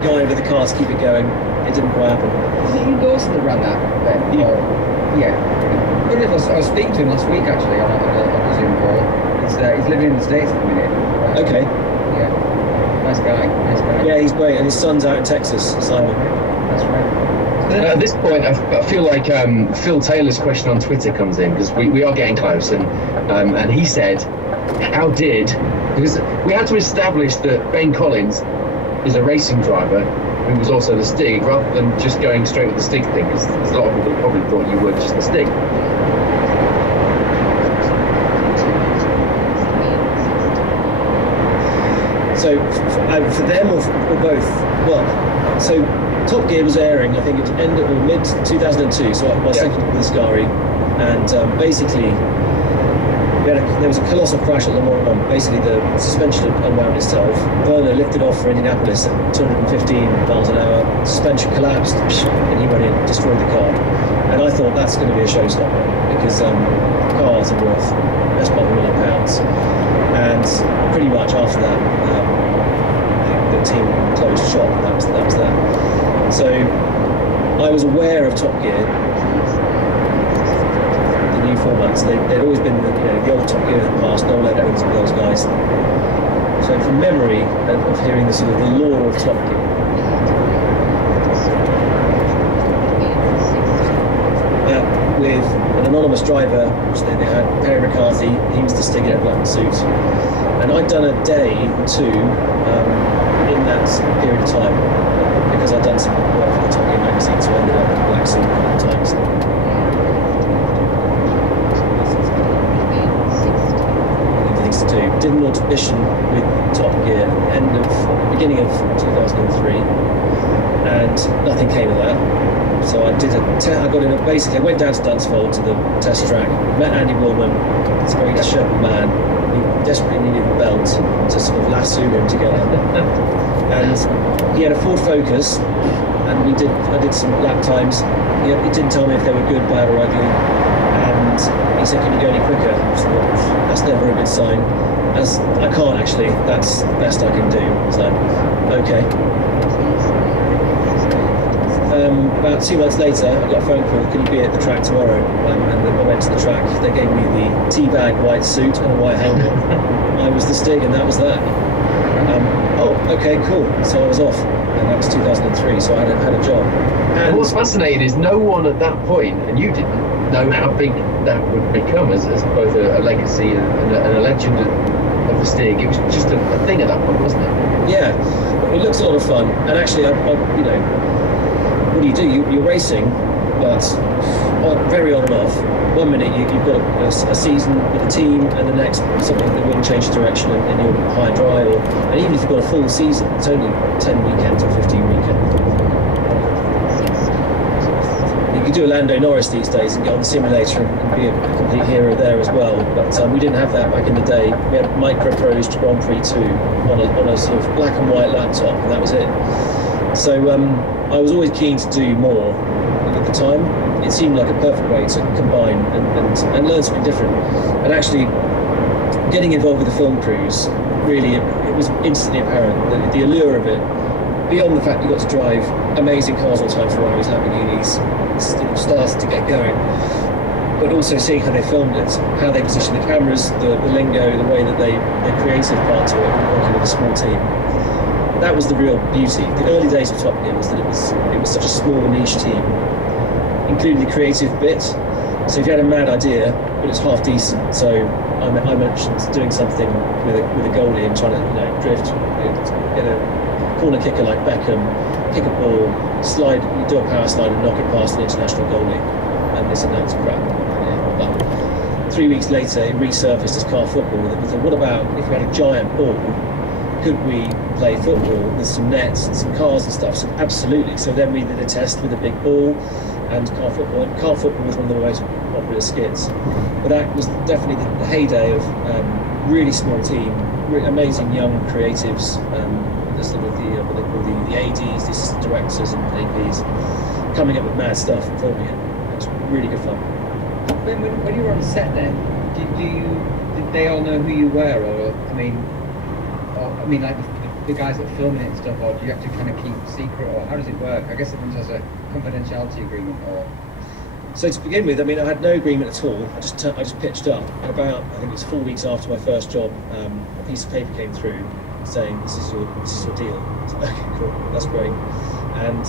guy over the car to keep it going. It didn't quite happen. Was it you Dawson that ran that then? Yeah. Yeah. I was speaking to him last week actually on a Zoom call. He's living in the States at the minute. Okay. Yeah. Nice guy. Yeah, he's great, and his son's out in Texas, Simon. That's right. At this point, I feel like Phil Taylor's question on Twitter comes in, because we are getting close, and he said, because we had to establish that Ben Collins is a racing driver who was also the Stig, rather than just going straight with the Stig thing, because a lot of people probably thought you were just the Stig. So for them or both? Well, so Top Gear was airing, I think, at the end or mid 2002. So my second with Ascari, and basically there was a colossal crash at Le Mans. Basically, the suspension had unwound itself. Werner lifted off for Indianapolis at 215 miles an hour. Suspension collapsed, and he went in, destroyed the car. And I thought that's going to be a showstopper, because cars are worth best part of £1 million. And pretty much after that, the team closed shop. That was that. So I was aware of Top Gear, the new format. So they'd always been the old Top Gear in the past. Noel Edmonds and those guys. So from memory of hearing the sort of the lore of Top Gear, with an anonymous driver, which they had, Perry McCarthy. He was the Stig in a black suit, and I'd done a day or two in that period of time, because I'd done some work for the Top Gear magazine, so I ended up in a black suit a couple of times. Things to do. Did an audition with Top Gear beginning of 2003, and nothing came of that. So I got in. Basically, I went down to Dunsfold to the test track, met Andy Willman. He's a very disheveled man. He desperately needed a belt to sort of lasso him together. And he had a Ford Focus, and I did some lap times. He didn't tell me if they were good, bad, or ugly. And he said, "Can you go any quicker?" So that's never a good sign. As I can't actually. That's the best I can do. So okay. About 2 months later, I got a phone call, "Can you be at the track tomorrow?" And then I went to the track. They gave me the teabag white suit and a white helmet. I was the Stig, and that was that. Oh, okay, cool. So I was off, and that was 2003, so I had a job. And what's fascinating is no one at that point, and you didn't know how big that would become as both a legacy and a legend of the Stig. It was just a thing at that point, wasn't it? Yeah, it looks a lot of fun, and actually, what do? You're racing, but very on and off. 1 minute you've got a season with a team, and the next something that wouldn't change direction and you're high and dry. And even if you've got a full season, it's only 10 weekends or 15 weekends. You could do a Lando Norris these days and get on the simulator and be a complete hero there as well. But we didn't have that back in the day. We had micro-prosed Grand Prix 2 on a sort of black and white laptop, and that was it. So I was always keen to do more. At the time, it seemed like a perfect way to combine and learn something different. And actually, getting involved with the film crews, really, it was instantly apparent that the allure of it, beyond the fact you got to drive amazing cars all the time, Ferraris, Lamborghinis, stars to get going, but also seeing how they filmed it, how they positioned the cameras, the lingo, the way that the creative part to it, working with a small team. That was the real beauty. The early days of Top Gear was that it was such a small niche team, including the creative bit. So if you had a mad idea, but it's half decent. So I mentioned doing something with a goalie and trying to drift, get a corner kicker like Beckham, kick a ball, slide, you do a power slide and knock it past an international goalie, and this and that's crap. Yeah. But 3 weeks later, it resurfaced as car football. We thought, what about if we had a giant ball? Could we play football with some nets and some cars and stuff? So absolutely. So then we did a test with a big ball and car football. And car football was one of the most popular skits. But that was definitely the heyday of really small team, really amazing young creatives, the sort of what they call the ADs, the assistant directors and APs, coming up with mad stuff and filming it. It was really good fun. When you were on set then, did they all know who you were, or I mean, like the guys that are filming it and stuff, or do you have to kind of keep secret, or how does it work? I guess it runs as a confidentiality agreement, or... So to begin with, I mean, I had no agreement at all. I just pitched up. And about, I think it was 4 weeks after my first job, a piece of paper came through saying, this is your deal. I was like, okay, cool, that's great. And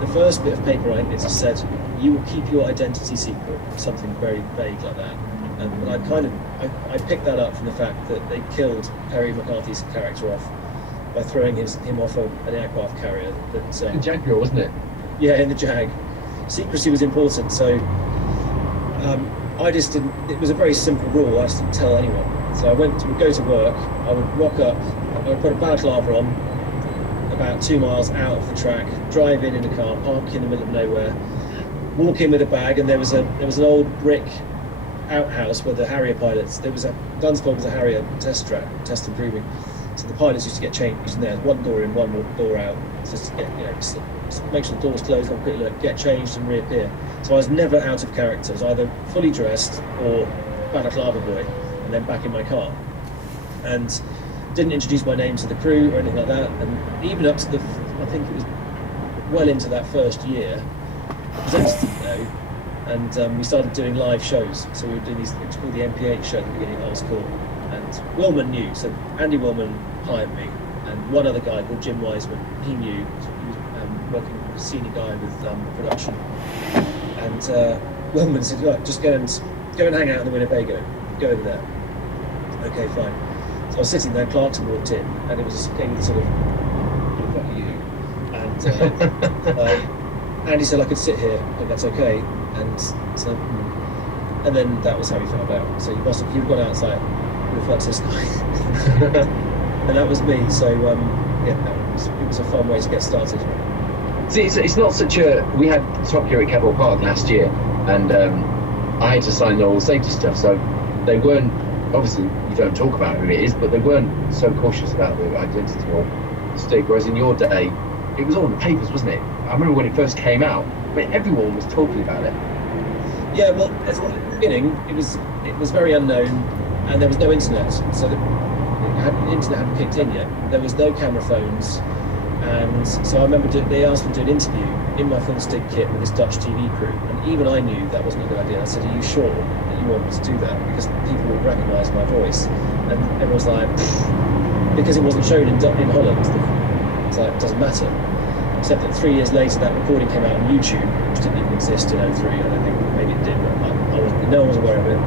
the first bit of paper I it just said, you will keep your identity secret, something very vague like that. But I picked that up from the fact that they killed Perry McCarthy's character off by throwing him off an aircraft carrier. In Jaguar, wasn't it? Yeah, in the Jag. Secrecy was important, so I just didn't. It was a very simple rule. I just didn't tell anyone. So I would go to work. I would rock up. I would put a balaclava on, about 2 miles out of the track. Drive in a car, park in the middle of nowhere. Walk in with a bag, and there was an old brick outhouse where the Harrier pilots. There was Dunsfold was a Harrier test track, test and proving. So the pilots used to get changed in there. One door in, one door out. Just to get, just make sure the door's closed, have a quick look, get changed and reappear. So I was never out of character. I was either fully dressed or balaclava boy, and then back in my car. And didn't introduce my name to the crew or anything like that. And even up to I think it was well into that first year, I presented to know, and we started doing live shows. So we were doing it was called the MPH show at the beginning, that was cool. And Willman knew, so Andy Willman hired me, and one other guy called Jim Wiseman, he knew, he was working as a senior guy with production. And Willman said, right, just go and hang out in the Winnebago, go over there. Okay, fine. So I was sitting there, Clarkson walked in, and it was a game of sort of, fuck are you? And Andy said I could sit here, I think that's okay. And so, and then that was how he found out. So he'd gone outside. Reflects this guy. And that was me. So it was a fun way to get started. See, it's not such a. We had Top Gear at Cadwell Park last year, and I had to sign all the safety stuff. So they weren't, obviously you don't talk about who it is, but they weren't so cautious about the identity or the Stig. Whereas in your day, it was all in the papers, wasn't it? I remember when it first came out, but everyone was talking about it. Yeah, well, at the beginning, it was very unknown. And there was no internet, so the internet hadn't kicked in yet. There was no camera phones, and so I remember they asked me to do an interview in my full Stig kit with this Dutch TV crew, and even I knew that wasn't a good idea. I said, "Are you sure that you want me to do that? Because people would recognise my voice." And everyone was like, pfft. Because it wasn't shown in Holland. It's like, it doesn't matter. Except that 3 years later, that recording came out on YouTube, which didn't even exist in '03. I don't think maybe it did, but no one was aware of it.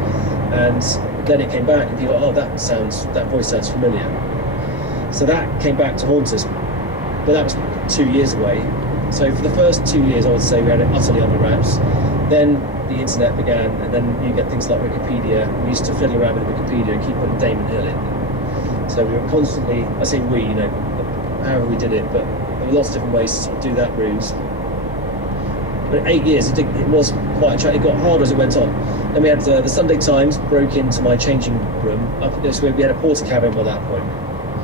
And then it came back, and people, oh, that voice sounds familiar. So that came back to haunt us, but that was 2 years away. So for the first 2 years, I would say we had it utterly under wraps. Then the internet began, and then you get things like Wikipedia. We used to fiddle around with Wikipedia and keep putting Damon Hill in. So we were constantly, I say we, however we did it, but there were lots of different ways to do that ruse. But 8 years, it was quite a challenge. It got harder as it went on. Then we had the Sunday Times broke into my changing room. So we had a porter cabin by that point.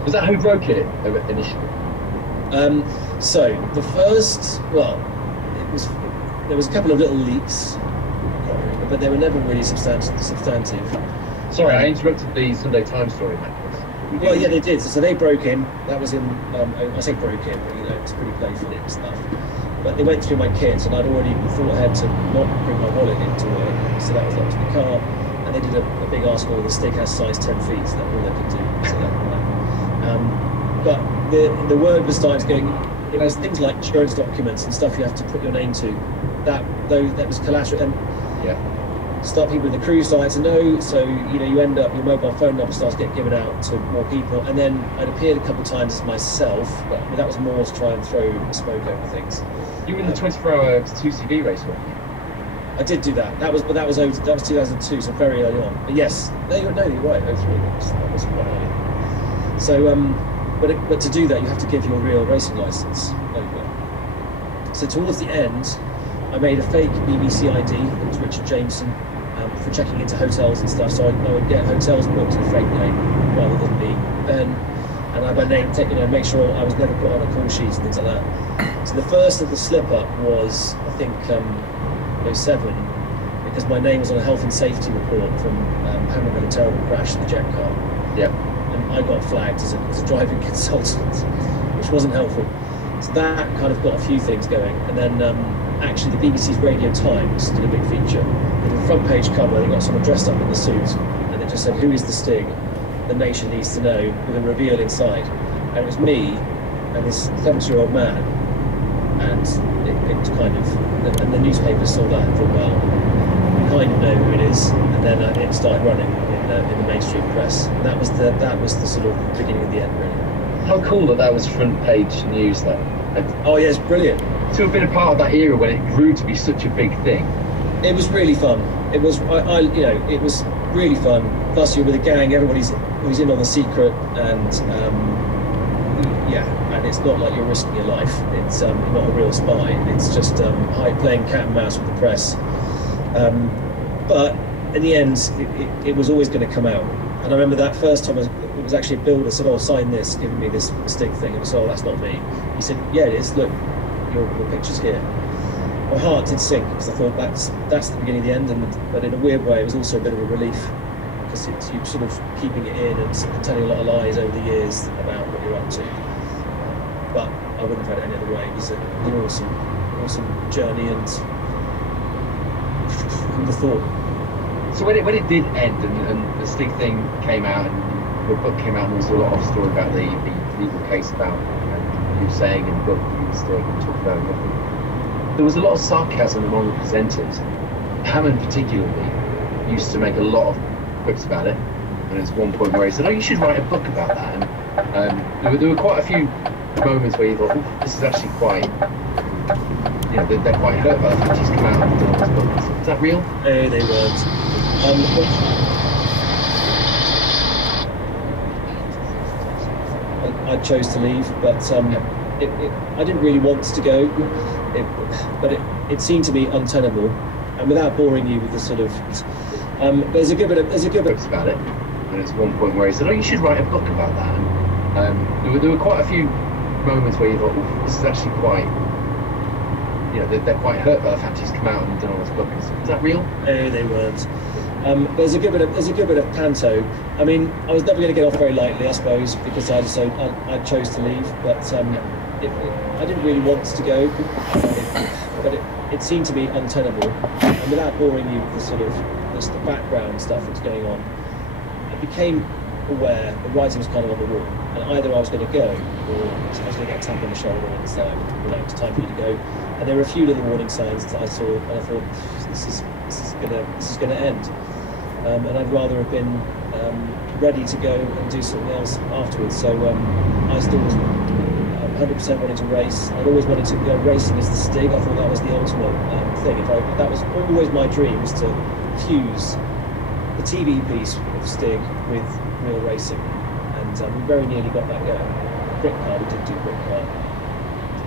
Was that who broke it initially? So the first, there was a couple of little leaks, but they were never really substantive. Sorry, I interrupted the Sunday Times story, Matt. Well, yeah, they did. So they broke in. That was in. I say broke in, but it's pretty playful and stuff. But they went through my kit, and I'd already thought ahead to not bring my wallet into work, so that was locked in the car. And they did a big article, the Stig has size 10 feet, so that's all they could do. So but the word was starting to go, it was things like insurance documents and stuff you have to put your name to. That was collateral, and start people in the crew started to know, so you end up, your mobile phone number starts to get given out to more people. And then I'd appeared a couple of times as myself, but that was more to try and throw smoke over things. You were in the 24-hour 2CV race, weren't you? I did do that. That was 2002, so very early on. But yes, you're right. 03. That was quite early. So, but to do that, you have to give your real racing license over. So towards the end, I made a fake BBC ID. It was Richard Jameson for checking into hotels and stuff. So I would get hotels booked with a fake name rather than me, Ben. And I had my name, make sure I was never put on a call sheet and things like that. So the first of the slip up was, I think, 07, because my name was on a health and safety report from having had a terrible crash in the jet car. Yeah. And I got flagged as a driving consultant, which wasn't helpful. So that kind of got a few things going. And then actually the BBC's Radio Times did a big feature. With a front page cover, they got someone dressed up in the suit, and it just said, "Who is the Stig? The nation needs to know," with a reveal inside. And it was me and this 70-year-old man. And it was kind of, and the newspaper saw that and thought, well, we kind of know who it is. And then it started running in the mainstream press. And that was the sort of beginning of the end, really. How cool that was front page news, though. Oh yeah, it's brilliant. To have been a part of that era when it grew to be such a big thing. It was really fun. It was, it was really fun. Plus, you're with a gang. Everybody's in on the secret, and and it's not like you're risking your life. It's you're not a real spy. It's just playing cat and mouse with the press. But in the end, it was always going to come out. And I remember that first time it was actually a builder said, "Oh, sign this, giving me this Stig thing." It was, "Oh, that's not me." He said, "Yeah, it is. Look, your picture's here." My heart did sink because I thought that's the beginning of the end. But in a weird way, it was also a bit of a relief because it's you sort of keeping it in and telling a lot of lies over the years about what you're up to. But I wouldn't have had it any other way. It was an awesome journey and the thought. So when it did end and the Stig thing came out and your book came out, and there was a lot of story about the legal case about you saying in the book you were Stig and talked about it. There was a lot of sarcasm among the presenters. Hammond particularly used to make a lot of quips about it, and there's one point where he said, "Oh, you should write a book about that." And there were quite a few moments where you thought, "Oh, this is actually quite." They're quite hurt by the fact he's come out and done this book. Is that real? They weren't. I chose to leave, but I didn't really want to go. But it seemed to me untenable. And without boring you with the sort of, there's a good bit about it. And there's one point where he said, "Oh, you should write a book about that." And there were quite a few moments where you thought, "Oh, this is actually quite." They're quite hurt by the fact he's come out and done all this book. Is that real? They weren't. There's a good bit of panto. I mean, I was never going to get off very lightly, I suppose, because I chose to leave. But I didn't really want to go. But it seemed to be untenable. And without boring you with the sort of the background stuff that was going on, I became aware the writing was kind of on the wall. And either I was going to go, or I was going to get a tap on the shoulder and say, "It's time for you to go." And there were a few little warning signs that I saw, and I thought, this is going to end. And I'd rather have been ready to go and do something else afterwards. So I still was 100% wanting to race. I'd always wanted to go racing as the Stig. I thought that was the ultimate thing. That was always my dream, was to fuse the TV piece of Stig with real racing. And we very nearly got that going. Brick car, we did do brick car.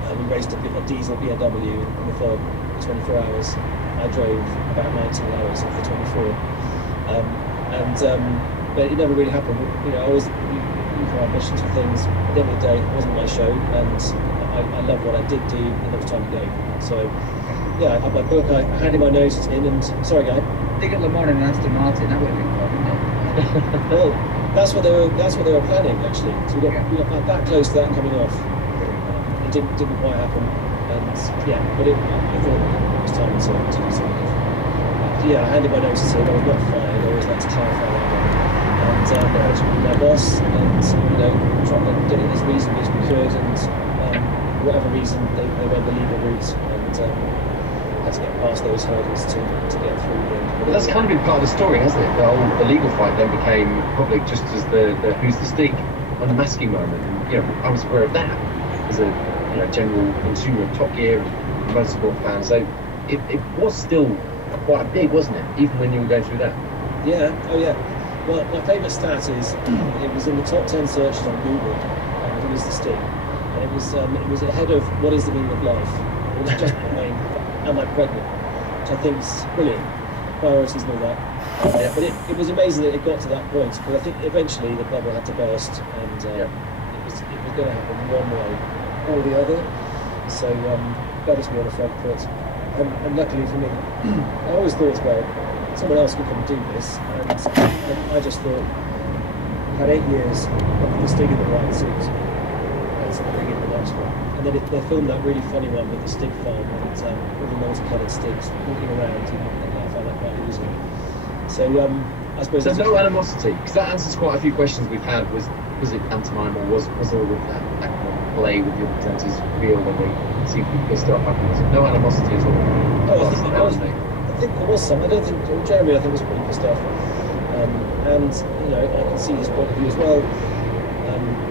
We raced a diesel BMW in the fog for 24 hours. I drove about 19 hours of the 24. But it never really happened. I always have ambitions for things. At the end of the day, it wasn't my show, and I loved what I did do, and it was time to go. So, yeah, I had my book, I handed my notice in, and sorry, guy. Dig at Le Mans in Aston Martin, that would have been fun, wouldn't it? Well, that's what they were planning, actually. So we got that close to that coming off. It didn't quite happen, and but I thought it was time to do something. Yeah, I handed my notice in. I was not fired. I always like to clarify that. And I was with my boss, and trying to get it as reasonably as we could. And for whatever reason, they went the legal route, and had to get past those hurdles to get through. But that's kind of been part of the story, hasn't it? The legal fight then became public just as the who's the Stig unmasking moment. And, I was aware of that as a general consumer of Top Gear and motorsport fans. So it was still quite big, wasn't it? Even when you were going through that. Yeah. Oh yeah. Well, my favourite stat is it was in the top 10 searches on Google. It was the Stig, and it was ahead of what is the meaning of life. It was just behind am I pregnant, which I think is brilliant. Priorities and all that. But it was amazing that it got to that point. But I think eventually the bubble had to burst, and it was going to happen one way or the other. So better to be on the front foot. And luckily for me, I always thought, well, someone else could come and do this, and I just thought, had 8 years of the Stig in the white suit, and so they bring in the next one. And then they filmed that really funny one with the Stig farm and all the multicoloured Stigs walking around, and I found that quite amusing. So I suppose so no animosity, because that answers quite a few questions we've had. Was it pantomime, or was all of that kind of play with the other presenters real when they seemed to be pissed off afterwards? No animosity at all. Oh, I think there was some. I don't think Jeremy, I think, was pretty pissed off, and you know, I can see his point of view as well.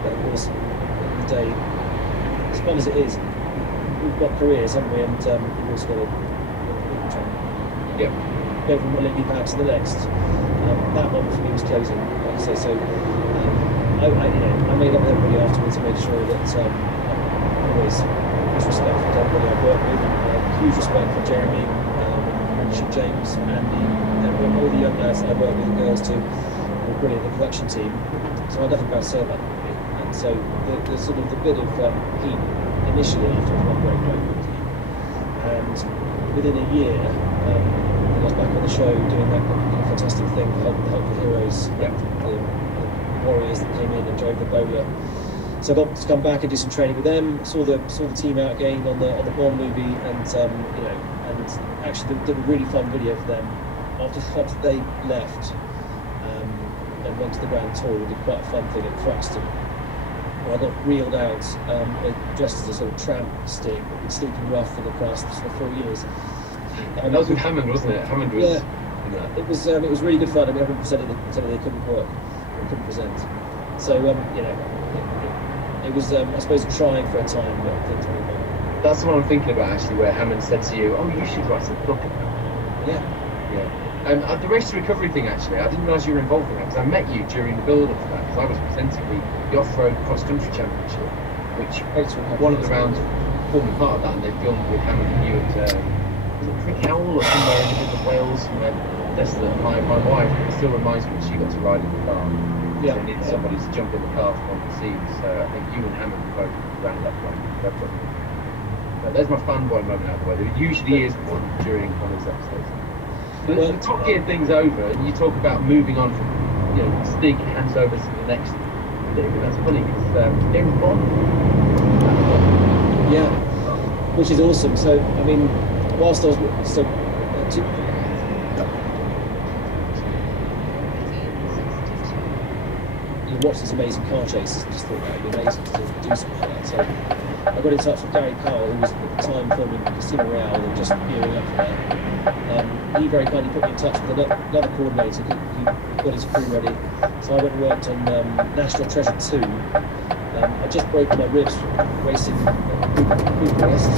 But of course, at the end of the day, as fun as it is, we've got careers, haven't we? And we've also got to try and go from one league pad to the next. That one for me was closing, like I say. So I made up with everybody afterwards and made sure that always huge respect for everybody I work with, huge respect for Jeremy, Richard, James, Andy, everyone, all the young lads that I work with, the girls too, were brilliant, the production team. So I had nothing bad to say about them. And so the sort of the bit of heat initially after was one great team. And within a year, I was back on the show doing that fantastic thing, help the heroes, the warriors that came in and drove the bowler. So I got to come back and do some training with them. Saw the team out again on the Bond movie, and and actually did a really fun video for them after they left and went to the Grand Tour. We did quite a fun thing at Preston, where I got reeled out dressed as a sort of tramp Stig, but been sleeping rough for the past 4 years. That was with Hammond, wasn't it? Hammond was. Yeah, it was really good fun. I mean, everyone said they couldn't work, they couldn't present. So it was I suppose trying for a time, but things moved on. That's what I'm thinking about actually, where Hammond said to you, "Oh, you should write a book about it." Yeah. And the race to recovery thing, actually, I didn't realise you were involved in that, because I met you during the build-up to that, because I was presenting the off-road cross-country championship, which one of the rounds forming part of that, and they filmed with Hammond and you at was it Crick Howell or somewhere in the middle of Wales, somewhere desolate. My wife still reminds me when she got to ride in the car. Yeah. They needed somebody to jump in the car from the scenes, so I think you and Hammond both ran that one. But there's my fanboy moment out of the way. There usually is one during one of these episodes. Well, the Top Gear thing's over, and you talk about moving on from, Stig hands over to the next thing. And that's funny because James Bond. Yeah, which is awesome. So I mean, whilst I was you watch these amazing car chases and just thought that would be amazing to do something like that. So I got in touch with Gary Powell, who was at the time filming Casino Royale and just gearing up for that. He very kindly put me in touch with another coordinator who got his crew ready. So I went and worked on National Treasure 2. I just broke my ribs racing Bucharest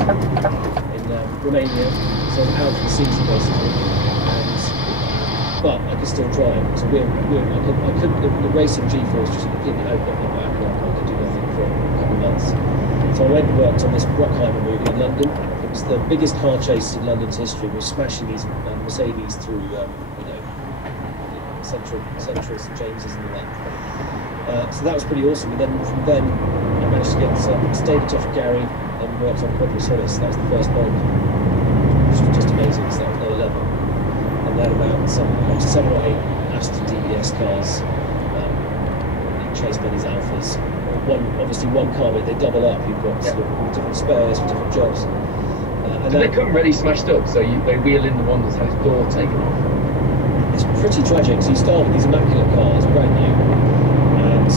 in Romania, so I'm out of the season basically. But I could still drive. So I couldn't. The racing G-force just completely opened up my back, and I could do nothing for a couple of months. So I went and worked on this Bruckheimer movie in London. It was the biggest car chase in London's history. We were smashing these Mercedes through, Central St James's and all that. So that was pretty awesome. And then from then, I managed to get stayed in touch with Gary and worked on Quadra Solace. That was the first Bond, which was just amazing. So that was another level. And then about 7 or 8 Aston DBS cars, chased by these Alphas. One car, but they double up. You've got sort of different spares for different jobs. And they come ready smashed up, so they wheel in the one that's had his door taken off. It's pretty tragic. So you start with these immaculate cars, brand new, and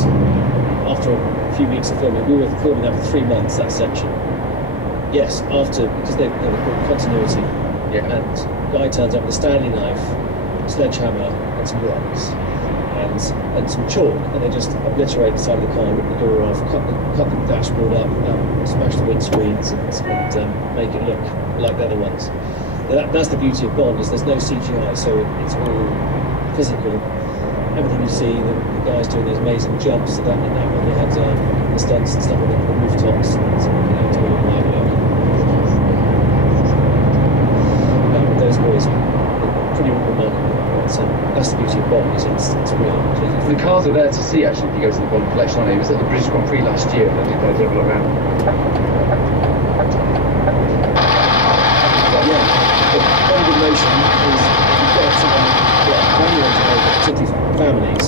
after a few weeks of filming, we were filming that for 3 months, that section. Yes, because they were called continuity. Yeah. And guy turns up with a Stanley knife, sledgehammer, and some rocks, and some chalk, and they just obliterate the side of the car, rip the door off, cut the dashboard up, smash the windscreens, and make it look like the other ones. That's the beauty of Bond, is there's no CGI, so it's all physical. Everything you see, the guys doing these amazing jumps, and that when they had the stunts and stuff on the rooftops, and it's all live work. Those boys are pretty remarkable. So that's the beauty of Bond, is it's real. The cars are there to see actually if you go to the Bond collection, aren't they? It was at the British Grand Prix last year that they did their double around. Yeah, the Bond in motion is, if you've got someone, particularly families,